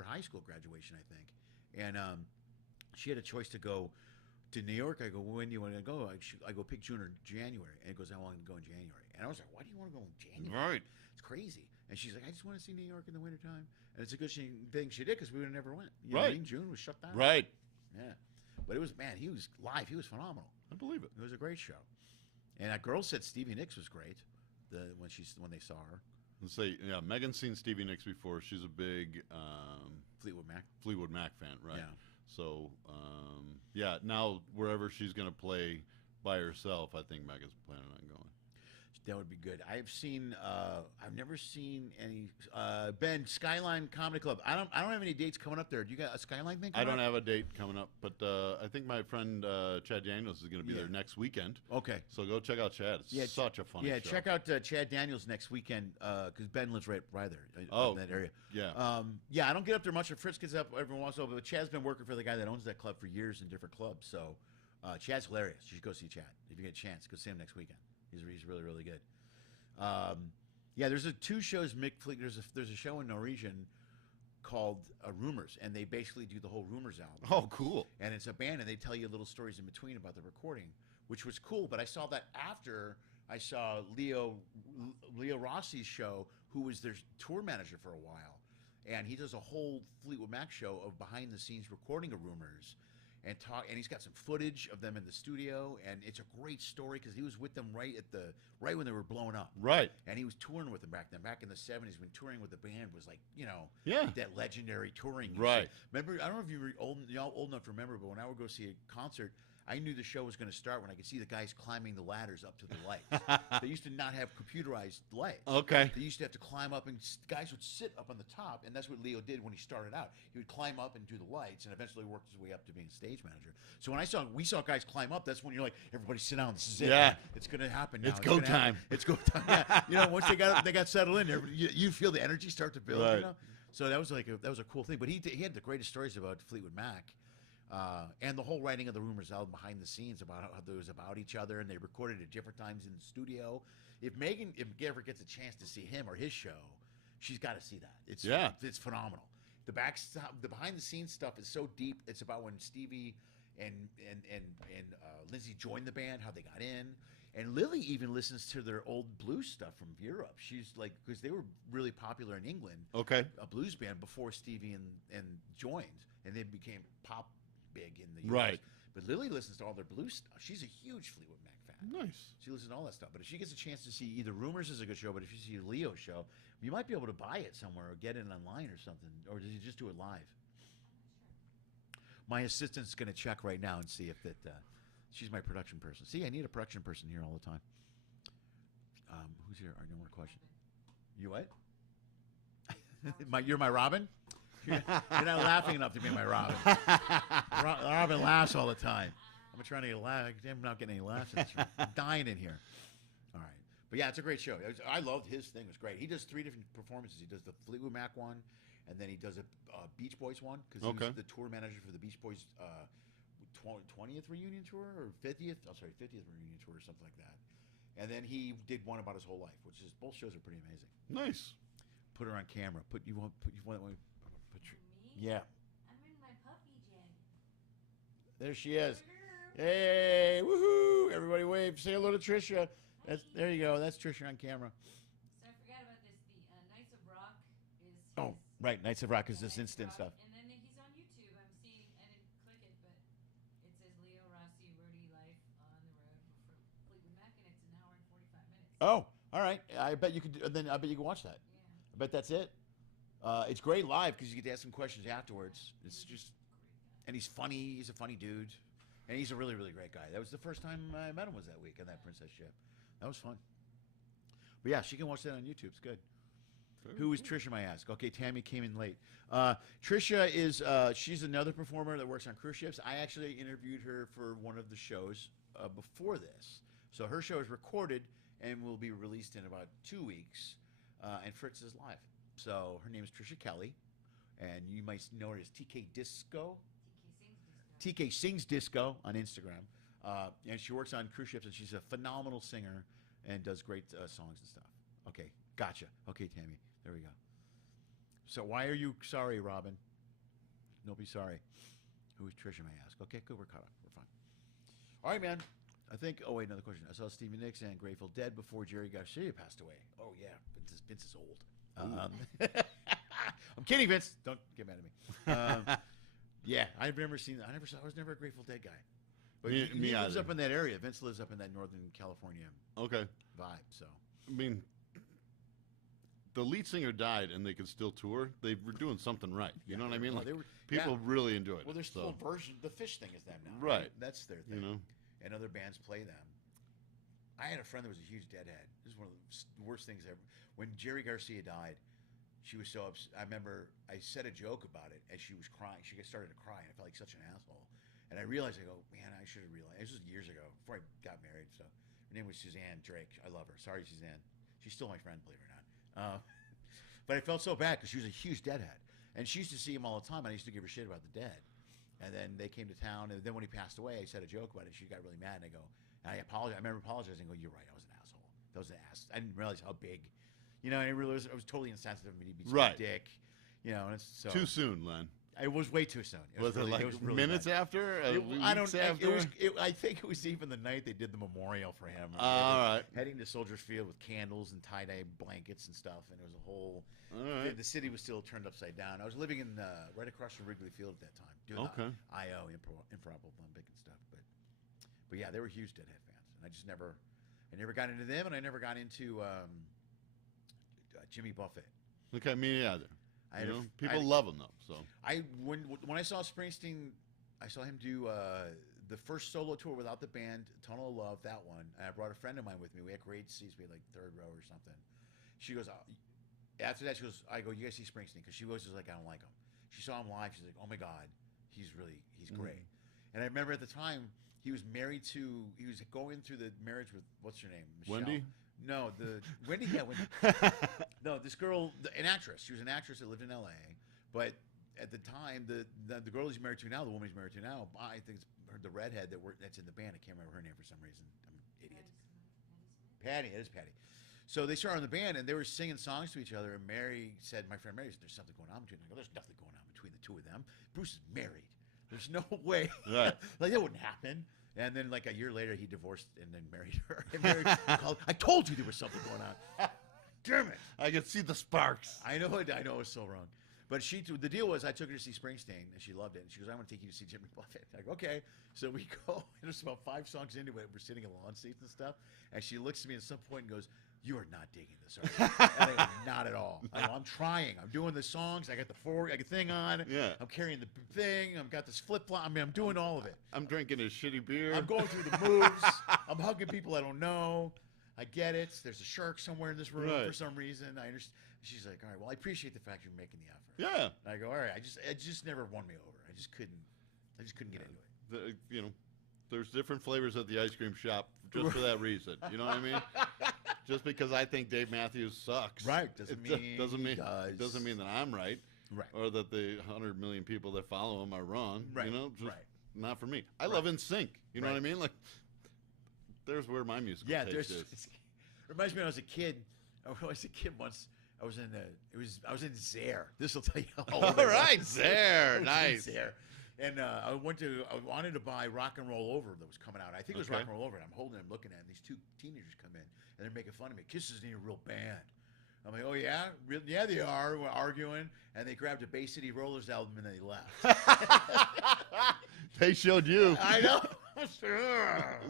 high school graduation, I think, and she had a choice to go to New York. I go, when do you want to go? I go pick June or January, and it goes, I want to go in January, and I was like, why do you want to go in January? Right. It's crazy. And she's like, I just want to see New York in the wintertime. And it's a good thing she did because we would have never went. You know what I mean? June was shut down. Right. Yeah, but it was he was live. He was phenomenal. I believe it. It was a great show, and that girl said Stevie Nicks was great. When they saw her, Let's say, yeah, Megan's seen Stevie Nicks before. She's a big Fleetwood Mac fan, right? Yeah. So, yeah, now wherever she's going to play by herself, I think Megan's planning on going. That would be good. I've never seen any Ben Skyline Comedy Club. I don't have any dates coming up there. Do you got a Skyline thing I coming don't up? have a date coming up, but I think my friend Chad Daniels is going to be there next weekend. Okay. So go check out Chad. It's such a funny show. Yeah, check out Chad Daniels next weekend because Ben lives right there in that area. Yeah. Yeah, I don't get up there much. Fritz gets up every once in a while, but Chad's been working for the guy that owns that club for years in different clubs. So Chad's hilarious. You should go see Chad if you get a chance. Go see him next weekend. He's really, really good. Yeah, there's two shows. Mick Fleet. There's a show in Norwegian called Rumors, and they basically do the whole Rumors album. Oh, cool. And it's a band, and they tell you little stories in between about the recording, which was cool. But I saw that after I saw Leo Rossi's show, who was their tour manager for a while, and he does a whole Fleetwood Mac show of behind the scenes recording of Rumors. And he's got some footage of them in the studio, and it's a great story because he was with them right when they were blowing up. Right. And he was touring with them back then. Back in the 70s, when touring with the band was like, that legendary touring. Right. Remember, I don't know if you were old enough to remember, but when I would go see a concert, I knew the show was going to start when I could see the guys climbing the ladders up to the lights. They used to not have computerized lights. Okay. They used to have to climb up, and guys would sit up on the top, and that's what Leo did when he started out. He would climb up and do the lights, and eventually worked his way up to being a stage manager. So when we saw guys climb up, that's when you're like, everybody sit down. This is it. Yeah. Man. It's going to happen now. It's go time. It's go time. Yeah. Once they got settled in, you feel the energy start to build. Right. So that was a cool thing. But he had the greatest stories about Fleetwood Mac. And the whole writing of the Rumors album behind the scenes about how they was about each other, and they recorded at different times in the studio. If Megan ever gets a chance to see him or his show, she's got to see that. It's phenomenal. The behind the scenes stuff is so deep. It's about when Stevie and Lindsay joined the band, how they got in, and Lily even listens to their old blues stuff from Europe. She's like, because they were really popular in England. Okay. A blues band before Stevie and joined, and they became pop big in the US. Right. But Lily listens to all their blues stuff. She's a huge Fleetwood Mac fan. Nice. She listens to all that stuff. But if she gets a chance to see either Rumors is a good show, but if you see Leo's show, you might be able to buy it somewhere or get it online or something. Or does he just do it live? My assistant's going to check right now and see if that. She's my production person. See, I need a production person here all the time. Who's here? No more questions. You what? You're my Robin? You're not laughing enough to be my Robin. Robin laughs all the time. I'm trying to get a laugh. I'm not getting any laughs. I'm dying in here. All right. But yeah, it's a great show. I loved his thing. It was great. He does 3 different performances. He does the Fleetwood Mac one, and then he does a Beach Boys one, because he was the tour manager for the Beach Boys 20th reunion tour, or 50th? I'm sorry, 50th reunion tour, or something like that. And then he did one about his whole life, which is, both shows are pretty amazing. Nice. Put her on camera. Me? Yeah. I'm in my puppy jen. There she is. Hey, woohoo! Everybody wave. Say hello to Trisha. There you go. That's Trisha on camera. So I forgot about this. The Knights of Rock is. Oh, right. Knights of Rock is this instant stuff. And then he's on YouTube. I didn't click it, but it says Leo Rossi, Rudy Life on the road for Fleetwood Mac, and it's an hour and 45 minutes. Oh, all right. I bet you could. Then I bet you can watch that. Yeah. I bet that's it. It's great live because you get to ask him questions afterwards. It's just, and he's funny. He's a funny dude, and he's a really, really great guy. That was the first time I met him, was that week on that Princess ship. That was fun. But yeah, she can watch that on YouTube. It's good. Who is Trisha, may I ask? Okay, Tammy came in late. Trisha is, she's another performer that works on cruise ships. I actually interviewed her for one of the shows before this. So her show is recorded and will be released in about 2 weeks. And Fritz is live. So her name is Trisha Kelly, and you might know her as TK Disco. TK Sings Disco on Instagram. And she works on cruise ships, and she's a phenomenal singer and does great songs and stuff. Okay, gotcha. Okay, Tammy, there we go. So why are you sorry, Robin? Don't be sorry. Who is Trisha, may I ask? Okay, good, we're caught up. We're fine. All right, man. I think, oh, wait, another question. I saw Stevie Nicks and Grateful Dead before Jerry Garcia passed away. Oh, yeah, Vince is old. I'm kidding, Vince. Don't get mad at me. Yeah, I've never seen that. I was never a Grateful Dead guy. But he lives up in that area. Vince lives up in that Northern California vibe. So I mean, the lead singer died, and they could still tour. They were doing something right. You know what I mean? Like, people really enjoyed it. Well, there's still a version. The Fish thing is them now. Right. That's their thing. You know? And other bands play them. I had a friend that was a huge Deadhead. This is one of the worst things ever. When Jerry Garcia died, she was so upset. I remember I said a joke about it, and she was crying. She started to cry, and I felt like such an asshole. And I realized, I go, man, I should have realized. This was years ago, before I got married. So her name was Suzanne Drake. I love her. Sorry, Suzanne. She's still my friend, believe it or not. But I felt so bad because she was a huge Deadhead. And she used to see him all the time, and I used to give her shit about the Dead. And then they came to town, and then when he passed away, I said a joke about it. She got really mad, and I go, and I apologize. I remember apologizing and go, you're right, I was an asshole. That was an ass. I didn't realize how big. You know, I realized I was totally insensitive of me to be such a dick. You know, and it's so too soon, Len. It was way too soon. Was it like minutes after? I don't. I think it was even the night they did the memorial for him. All right. Heading to Soldiers Field with candles and tie-dye blankets and stuff, and it was a whole. All right. The city was still turned upside down. I was living in right across from Wrigley Field at that time, doing the IO Improbable Olympic and stuff. But yeah, they were huge Deadhead fans, and I never got into them, and I never got into Jimmy Buffett. Okay, me either. People love him though. So when I saw Springsteen, I saw him do the first solo tour without the band, Tunnel of Love, that one. And I brought a friend of mine with me. We had great seats. We had like third row or something. She goes, after that, she goes, I go, you guys see Springsteen? Because she was just like, I don't like him. She saw him live. She's like, oh my God, he's great. And I remember at the time, he was going through the marriage with, what's her name? Michelle. Wendy? No, Wendy, yeah, Wendy. No, this girl, an actress. She was an actress that lived in L.A., but at the time, the girl he's married to now, the woman he's married to now, I think it's the redhead that's in the band. I can't remember her name for some reason. I'm an idiot. Patty, it is Patty. So they started on the band, and they were singing songs to each other. And Mary said, my friend Mary said, there's something going on between them. I go, there's nothing going on between the two of them. Bruce is married. There's no way. Right. Like, that wouldn't happen. And then, like, a year later, he divorced and then married her. And Mary called, I told you there was something going on. Damn it. I can see the sparks. I know it was so wrong. But the deal was I took her to see Springsteen, and she loved it. And she goes, I want to take you to see Jimmy Buffett. I go, okay. So we go, and there's about 5 songs into it. We're sitting in lawn seats and stuff. And she looks at me at some point and goes, you are not digging this, are you? And I go, not at all. I go, I'm trying. I'm doing the songs. I got the thing on. Yeah. I'm carrying the thing. I've got this flip-flop. I mean, I'm doing all of it. I'm drinking a shitty beer. I'm going through the moves. I'm hugging people I don't know. I get it. There's a shark somewhere in this room for some reason. I understand. She's like, all right, well, I appreciate the fact you're making the effort. Yeah. And I go, all right. It just never won me over. I just couldn't get into it. There's different flavors at the ice cream shop just for that reason. You know what I mean? Just because I think Dave Matthews sucks, right? Doesn't mean that I'm right, right? Or that the 100 million people that follow him are wrong. Right. You know, just right. Not for me. I love NSYNC. You know what I mean? Like, there's where my musical taste is. Reminds me when I was a kid. Once. I was in Zaire. This will tell you how old All right, Zaire, nice. Zaire. And I wanted to buy Rock and Roll Over that was coming out. I think it was Rock and Roll Over. And I'm holding it, I'm looking at it, and these 2 teenagers come in, and they're making fun of me. Kiss isn't a real band. I'm like, oh yeah? Yeah, they are. We're arguing. And they grabbed a Bay City Rollers album, and they left. They showed you. I know.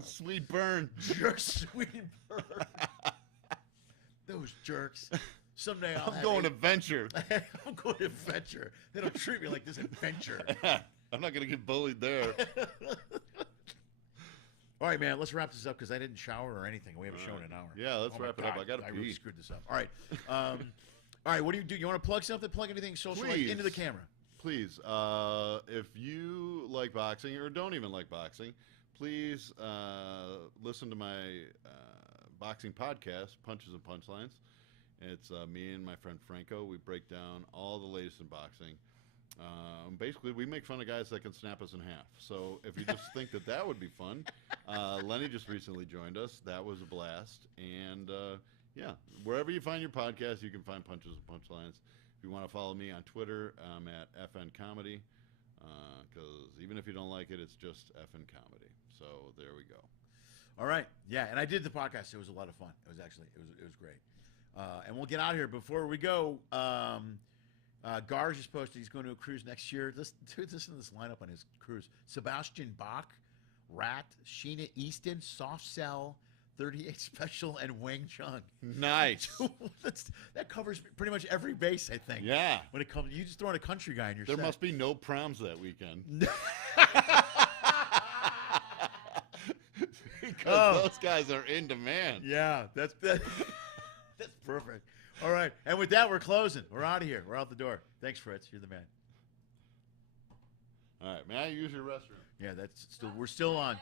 Sweet burn. Sweet burn. Those jerks. Someday I'm going to venture. I'm going to venture. They don't treat me like this adventure. I'm not going to get bullied there. All right, man. Let's wrap this up because I didn't shower or anything. We have a show in an hour. Yeah, let's wrap it up. I got to pee. I really screwed this up. All right. All right. What do you do? You want to plug something? Plug anything social like, into the camera? Please. If you like boxing or don't even like boxing, please listen to my boxing podcast, Punches and Punchlines. It's me and my friend Franco. We break down all the latest in boxing. Basically, we make fun of guys that can snap us in half. So if you just think that would be fun, Lenny just recently joined us. That was a blast. And, yeah, wherever you find your podcast, you can find Punches and Punchlines. If you want to follow me on Twitter, I'm at FN Comedy. Because even if you don't like it, it's just FN Comedy. So there we go. All right. Yeah, and I did the podcast. It was a lot of fun. It was great. And we'll get out of here. Before we go, Gar just posted he's going to a cruise next year. Listen to this lineup on his cruise. Sebastian Bach, Rat, Sheena Easton, Soft Cell, 38 Special, and Wang Chung. Nice. That covers pretty much every base, I think. Yeah. When it comes, you just throw in a country guy in your There set. must be no proms that weekend. Because those guys are in demand. Yeah, that's perfect. All right. And with that, we're closing. We're out of here. We're out the door. Thanks, Fritz. You're the man. All right. May I use your restroom? Yeah, we're still on.